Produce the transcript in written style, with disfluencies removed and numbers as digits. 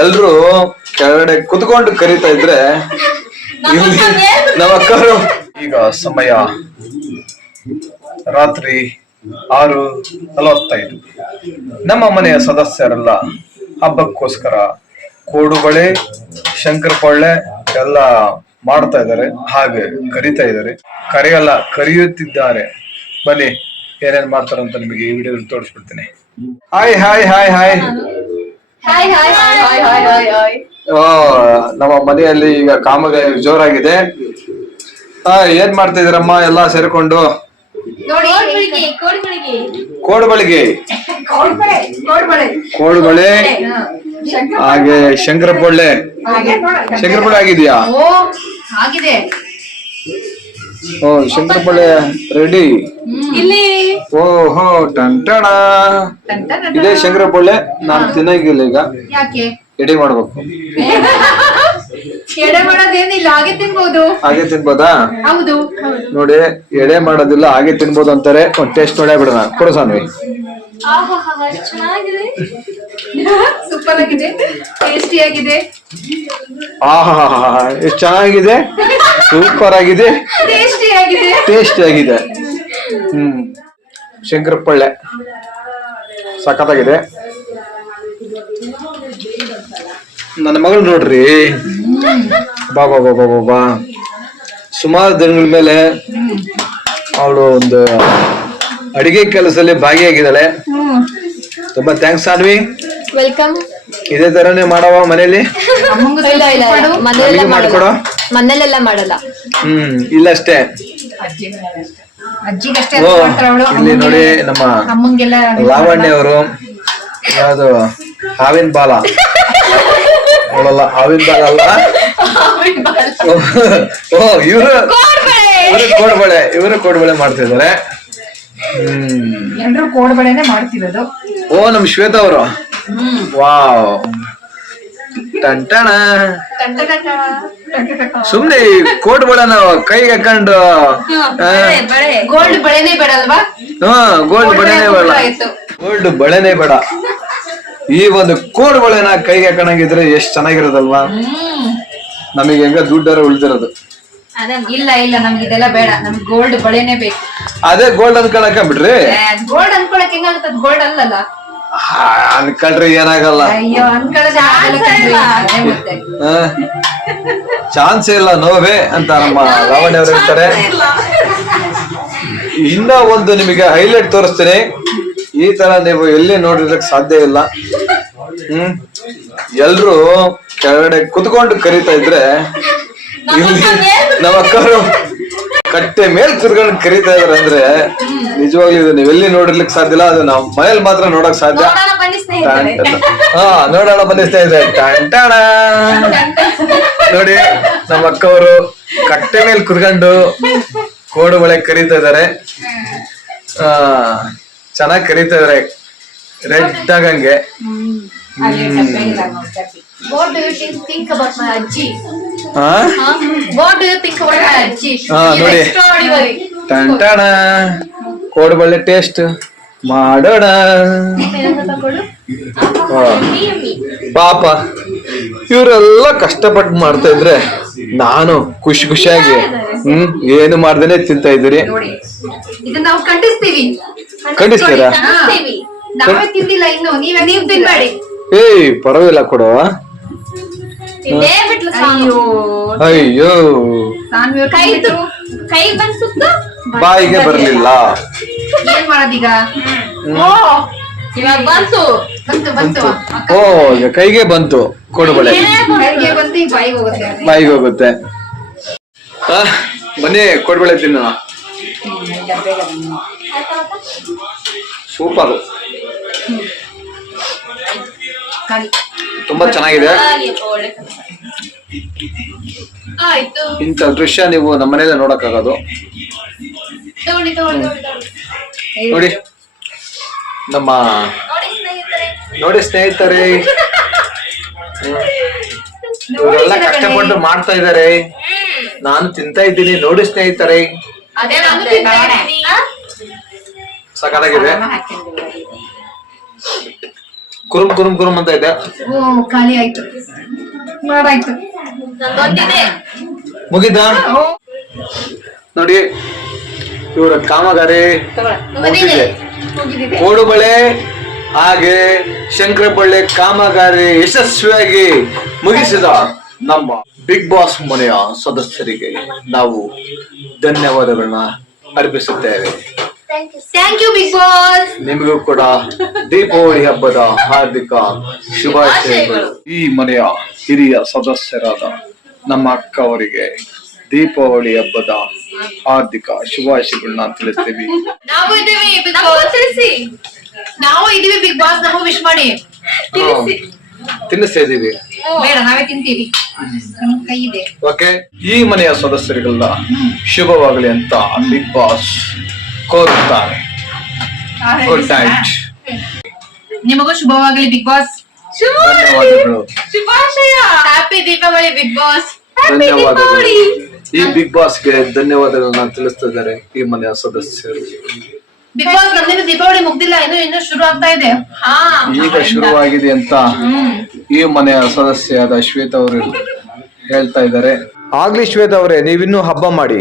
ಎಲ್ರು ಕೆಳಗಡೆ ಕುತ್ಕೊಂಡು ಕರೀತಾ ಇದ್ರೆ ನಮ್ಮ ಅಕ್ಕರು. ಈಗ ಸಮಯ ರಾತ್ರಿ 6:45. ನಮ್ಮ ಮನೆಯ ಸದಸ್ಯರೆಲ್ಲ ಹಬ್ಬಕ್ಕೋಸ್ಕರ ಕೋಡುಬಳೆ, ಶಂಕರಪೊಳ್ಳೆ ಎಲ್ಲ ಮಾಡ್ತಾ ಇದ್ದಾರೆ, ಹಾಗೆ ಕರೀತಾ ಇದ್ದಾರೆ. ಕರೆಯುತ್ತಿದ್ದಾರೆ. ಬನ್ನಿ ಏನೇನ್ ಮಾಡ್ತಾರಂತ ನಿಮಗೆ ಈ ವಿಡಿಯೋದಲ್ಲಿ ತೋರಿಸ್ಬಿಡ್ತೀನಿ. ಹಾಯ್ ಹಾಯ್ ಹಾಯ್ ಹಾಯ್ ನಮ್ಮ ಮನೆಯಲ್ಲಿ ಈಗ ಕಾಮಗಾರಿ ಜೋರಾಗಿದೆ. ಏನ್ ಮಾಡ್ತಾ ಇದೀರಮ್ಮ ಎಲ್ಲಾ ಸೇರ್ಕೊಂಡು? ಕೋಡುಬಳಿಗೆ, ಕೋಡುಬಳೆ ಹಾಗೆ ಶಂಕರಪೊಳ್ಳೆ ಆಗಿದೆಯಾ? ಓ, ಶಂಕರಪೊಳ್ಳೆ ರೆಡಿ. ಓಹೋ, ಟಂಟಣ. ಇದೇ ಶಂಕರಪೊಳ್ಳೆ ನಾನು ತಿನ್ನಂಗಿಲ್ಲ. ಈಗ ಎಡೆ ಮಾಡ್ಬೇಕು. ಎಡೆ ಮಾಡೋದೇನಿಲ್ಲ, ಹಾಗೆ ತಿನ್ಬೋದು. ಹಾಗೆ ತಿನ್ಬೋದಾ? ಹೌದು. ನೋಡಿ, ಎಡೆ ಮಾಡೋದಿಲ್ಲ, ಹಾಗೆ ತಿನ್ಬೋದು ಅಂತಾರೆ. ಒಂದ್ ಟೇಸ್ಟ್ ನೋಡೇ ಬಿಡೋಣ. ಕೊಡು ಸಾನ್ವಿ. ಸೂಪರ್ ಆಗಿದೆ, ಟೇಸ್ಟಿ ಆಗಿದೆ. ಆಹಾ, ಎಷ್ಟು ಚೆನ್ನಾಗಿದೆ, ಸೂಪರ್ ಆಗಿದೆ, ಟೇಸ್ಟಿ ಆಗಿದೆ. ಶಂಕರಪೊಳ್ಳೆ ಸಖತ್ತಾಗಿದೆ. ನನ್ನ ಮಗಳು ನೋಡ್ರಿ, ಬಾಬಾ ಬಾಬಾ ಬಾಬಾ, ಸುಮಾರು ದಿನಗಳ ಮೇಲೆ ಅವಳು ಒಂದು ಅಡಿಗೆ ಕೆಲಸದಲ್ಲಿ ಭಾಗಿಯಾಗಿದ್ದಾಳೆ. ತುಂಬಾ ಥ್ಯಾಂಕ್ಸ್ ಸಾನ್ವಿ. ವೆಲ್ಕಮ್. ಇದೇ ತರನೇ ಮಾಡವ ಮನೇಲಿ? ಮಾಡ್ಕೊಡೋ. ಮನೇಲೆಲ್ಲ ಮಾಡಲ್ಲ. ಇಲ್ಲ ಅಷ್ಟೇ. ಇಲ್ಲಿ ನೋಡಿ, ನಮ್ಮ ಲಾವಣ್ಯ ಅವರು ಯಾವ್ದು ಹಾವಿನ ಬಾಲ, ಅವಳಲ್ಲ, ಹಾವಿನ ಬಾಲ ಅಲ್ಲ. ಓ, ಇವರು ಕೋಡ್ಬಳೆ ಮಾಡ್ತಿದ್ದಾರೆ. ಎಲ್ರು ಕೋಡ್ಬಳೆನೆ ಮಾಡ್ತಿರೋದು. ಓ, ನಮ್ ಶ್ವೇತಾ ಅವರು. ವಾವ್, ಟಂಟಣ. ಸುಮ್ನೆ ಕೋಡ್ಬಳೆನ ಕೈಗೆ ಹಾಕೊಂಡು ಗೋಲ್ಡ್ ಬಳೆನೇ ಬೇಡ ಅಲ್ವಾ? ಗೋಲ್ಡ್ ಬಳೆನೇ ಬೇಡ, ಗೋಲ್ಡ್ ಬಳೆನೇ ಬೇಡ. ಈ ಒಂದು ಕೋಡ್ಬಳೆನ ಕೈಗೆ ಹಾಕೊಂಡಂಗಿದ್ರೆ ಎಷ್ಟ್ ಚೆನ್ನಾಗಿರೋದಲ್ವಾ? ನಮಗೆ ಹೆಂಗ ದುಡ್ಡಾರ ಉಳ್ದಿರೋದು. ಇಲ್ಲ ಇಲ್ಲ, ನಮ್ಗೆ ಇದೆಲ್ಲ ಬೇಡ, ನಮ್ಗೆ ಗೋಲ್ಡ್ ಬಳೆನೇ ಬೇಕು. ಅದೇ ಗೋಲ್ಡ್ ಅನ್ಕೊಳಕ ಬಿಡ್ರಿ. ಗೋಲ್ಡ್ ಅನ್ಕೊಳಕ್ ಹೆಂಗಾಗತ್ತದ? ಗೋಲ್ಡ್ ಅಲ್ಲಲ್ಲ. ಅನ್ಕೊಳ್ರಿ, ಏನಾಗಲ್ಲ. ಅಯ್ಯೋ, ಚಾನ್ಸ್ ಇಲ್ಲ, ನೋವೇ ಅಂತ ನಮ್ಮ ಲಾವಣ್ಯ ಅವರು ಹೇಳ್ತಾರೆ. ಇನ್ನ ಒಂದು ನಿಮಗೆ ಹೈಲೈಟ್ ತೋರಿಸ್ತೀನಿ. ಈ ತರ ನೀವು ಎಲ್ಲಿ ನೋಡಿರ್ಲಿಕ್ಕೆ ಸಾಧ್ಯ ಇಲ್ಲ. ಎಲ್ರು ಕೆಳಗಡೆ ಕುತ್ಕೊಂಡು ಕರೀತಾ ಇದ್ರೆ ನಮ್ಮ ಅಕ್ಕರು ಕಟ್ಟೆ ಮೇಲ್ ಕುತ್ಕೊಂಡು ಕರೀತಾ ಇದಾರೆ ಅಂದ್ರೆ ನಿಜವಾಗ್ಲೂ ಇದು ನೀವೆಲ್ಲಿ ನೋಡಿರ್ಲಿಕ್ಕೆ ಸಾಧ್ಯ ಇಲ್ಲ. ಅದು ನಾವು ಮನೇಲಿ ಮಾತ್ರ ನೋಡಕ್ ಸಾಧ್ಯ. ನೋಡೋಣ ಬನ್ನಿ ಸ್ನೇಹಿತರೆ. ಟಂಟಣ. ನೋಡಿ, ನಮ್ಮ ಅಕ್ಕವರು ಕಟ್ಟೆ ಮೇಲೆ ಕುತ್ಕೊಂಡು ಕೋಡುಬಳೆ ಕರೀತಾ ಇದಾರೆ. ಚೆನ್ನಾಗಿ ಕರೀತಾ ಇದಾರೆ, red ಆಗಂಗೆ. What do you think about my Ajji? What do you think about my Ajji? ನೋಡಿ, ಟಂಟಣ. ಕೋಡುಬಳೆ ಟೇಸ್ಟ್ ಮಾಡೋಣ. ಪಾಪ ಇವರೆಲ್ಲ ಕಷ್ಟಪಟ್ಟು ಮಾಡ್ತಾ ಇದ್ರೆ ನಾನು ಖುಷಿ ಖುಷಿಯಾಗಿ ಏನು ಮಾಡ್ದೇನೆ ತಿಂತಾ ಇದ್ದೀರಿ. ಇದನ್ನ ನಾವು ಖಂಡಿಸ್ತೀವಿ. ಖಂಡಿಸ್ತೀರಾ? ನಾವೇ ತಿಂದಿಲ್ಲ ಇನ್ನು, ನೀವ್ ತಿನ್ಬೇಡಿ. ಏಯ್, ಪರವಾಗಿಲ್ಲ, ಕೊಡುವ. ಅಯ್ಯೋ, ಕೈ ಬಂತು, ಬಾಯಿಗೆ ಬರ್ಲಿಲ್ಲ. ಏನ್ ಮಾಡೋದೀಗ? ಇವಾಗ ಬಂತು. ಓ, ಈಗ ಕೈಗೆ ಬಂತು ಕೋಡುಬಳೆ, ಬಾಯಿಗೆ ಹೋಗುತ್ತೆ. ಬನ್ನಿ ಕೋಡುಬಳೆ ತಿನ್ನೋಣ. ಸೂಪರ್, ತುಂಬಾ ಚೆನ್ನಾಗಿದೆ. ಇಂಥ ದೃಶ್ಯ ನೀವು ನಮ್ಮ ಮನೇಲಿ ನೋಡಕ್ಕಾಗೋದು. ನೋಡಿ ನಮ್ಮ, ನೋಡಿ ಸ್ನೇಹಿತರೆ, ಇವರೆಲ್ಲ ಕಷ್ಟಪಟ್ಟು ಮಾಡ್ತಾ ಇದಾರೆ, ನಾನು ತಿಂತಾ ಇದ್ದೀನಿ. ನೋಡಿ ಸ್ನೇಹಿತರೆ, ಸಖತ್ತಾಗಿದೆ. ಕುರುಮ್ ಕುರುಮ್ ಕುರುಮ್ ಅಂತ ಇದೆ. ಓ ಖಾಲಿ ಆಯ್ತು, ಮಾಡಾಯ್ತು. ನಂದೊಂದಿದೆ. ಮುಗಿದಾ? ನೋಡಿ ಇವರ ಕಾಮಗಾರಿ ಮುಗಿದಿದೆ. ಮುಗಿದಿದೆ. ಕೋಡುಬಳೆ ಹಾಗೆ ಶಂಕರಬಳ್ಳಿ ಕಾಮಗಾರಿ ಯಶಸ್ವಿಯಾಗಿ ಮುಗಿಸಿದ ನಮ್ಮ ಬಿಗ್ ಬಾಸ್ ಮನೆಯ ಸದಸ್ಯರಿಗೆ ನಾವು ಧನ್ಯವಾದಗಳನ್ನ ಅರ್ಪಿಸುತ್ತೇವೆ. Thank you big boss. ನಿಮಗೂ ಕೂಡ ದೀಪಾವಳಿ ಹಬ್ಬದ ಹಾರ್ದಿಕ ಶುಭಾಶಯಗಳು. ಈ ಮನೆಯ ಹಿರಿಯ ಸದಸ್ಯರಾದ ನಮ್ಮ ಅಕ್ಕ ಅವರಿಗೆ ದೀಪಾವಳಿ ಹಬ್ಬದ ಹಾರ್ದಿಕ ಶುಭಾಶಯಗಳನ್ನ ತಿಳಿಸ್ತೀವಿ. ನಾವು ಇದೀವಿ ಬಿಗ್ ಬಾಸ್. ತಿಳಿಸಿ. ನಾವು ಇದೀವಿ ಬಿಗ್ ಬಾಸ್, ನಾವು ವಿಶ್ ಮಾಡಿ. ತಿಳಿಸಿ. ತಿನ್ನಿಸ್ತಾ ಇದೀವಿ. ಬೇಡ, ನಾವೇ ತಿಂತೀವಿ, ನಮ್ ಕೈ ಇದೆ. ಓಕೆ, ಈ ಮನೆಯ ಸದಸ್ಯರಿಗೆಲ್ಲ ಶುಭವಾಗಲಿ ಅಂತ ಬಿಗ್ ಬಾಸ್ ಕೋರುತ್ತಾರೆ. Good night. ನಿಮಗೂ ಶುಭವಾಗಲಿ ಬಿಗ್ ಬಾಸ್. ಧನ್ಯವಾದಗಳು. ಶುಭಾಶಯ. Happy Deepavali big boss. ಧನ್ಯವಾದಗಳು. ಈ ಬಿಗ್ ಬಾಸ್ಗೆ ಧನ್ಯವಾದಗಳನ್ನ ತಿಳಿಸ್ತಿದ್ದಾರೆ ಈ ಮನೆಯ ಸದಸ್ಯರು. ಬಿಗ್ ಬಾಸ್ ನಮ್ದಿನ ದೀಪಾವಳಿ ಮುಗ್ದಿಲ್ಲ, ಇನ್ನು ಶುರು ಆಗ್ತಾ ಇದೆ. ಹಾ, ಈಗ ಶುರುವಾಗಿದೆ ಅಂತ ಈ ಮನೆಯ ಸದಸ್ಯರಾದ ಶ್ವೇತಾ ಅವರು ಹೇಳ್ತಾ ಇದ್ದಾರೆ. ಆಗ್ಲಿ ಶ್ವೇತಾ ಅವರೇ, ನೀವಿನ್ನೂ ಹಬ್ಬ ಮಾಡಿ.